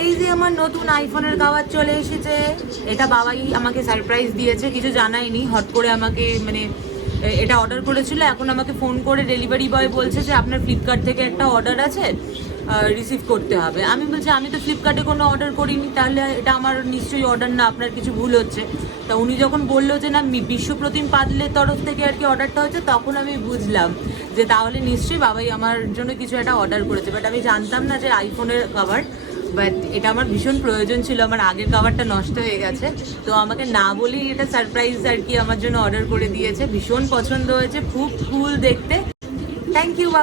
এই যে আমার নতুন আইফোনের কভার চলে এসেছে। এটা বাবাই আমাকে সারপ্রাইজ দিয়েছে, কিছু জানায়নি, হট করে আমাকে মানে এটা অর্ডার করেছিল। এখন আমাকে ফোন করে ডেলিভারি বয় বলছে যে আপনার ফ্লিপকার্ট থেকে একটা অর্ডার আছে, রিসিভ করতে হবে। আমি বলছি আমি তো ফ্লিপকার্টে কোনো অর্ডার করিনি, তাহলে এটা আমার নিশ্চয়ই অর্ডার না, আপনার কিছু ভুল হচ্ছে। তা উনি যখন বললো যে না বিশ্বপ্রতিম পাদলের তরফ থেকে আর কি অর্ডারটা হচ্ছে, তখন আমি বুঝলাম যে তাহলে নিশ্চয়ই বাবাই আমার জন্য কিছু একটা অর্ডার করেছে। বাট আমি জানতাম না যে আইফোনের কভার। বাট এটা আমার ভীষণ প্রয়োজন ছিল, আমার আগের কভারটা নষ্ট হয়ে গেছে, তো আমাকে না বলেই এটা সারপ্রাইজ আর কি আমার জন্য অর্ডার করে দিয়েছে। ভীষণ পছন্দ হয়েছে, খুব কুল দেখতে। থ্যাংক ইউ বাবা।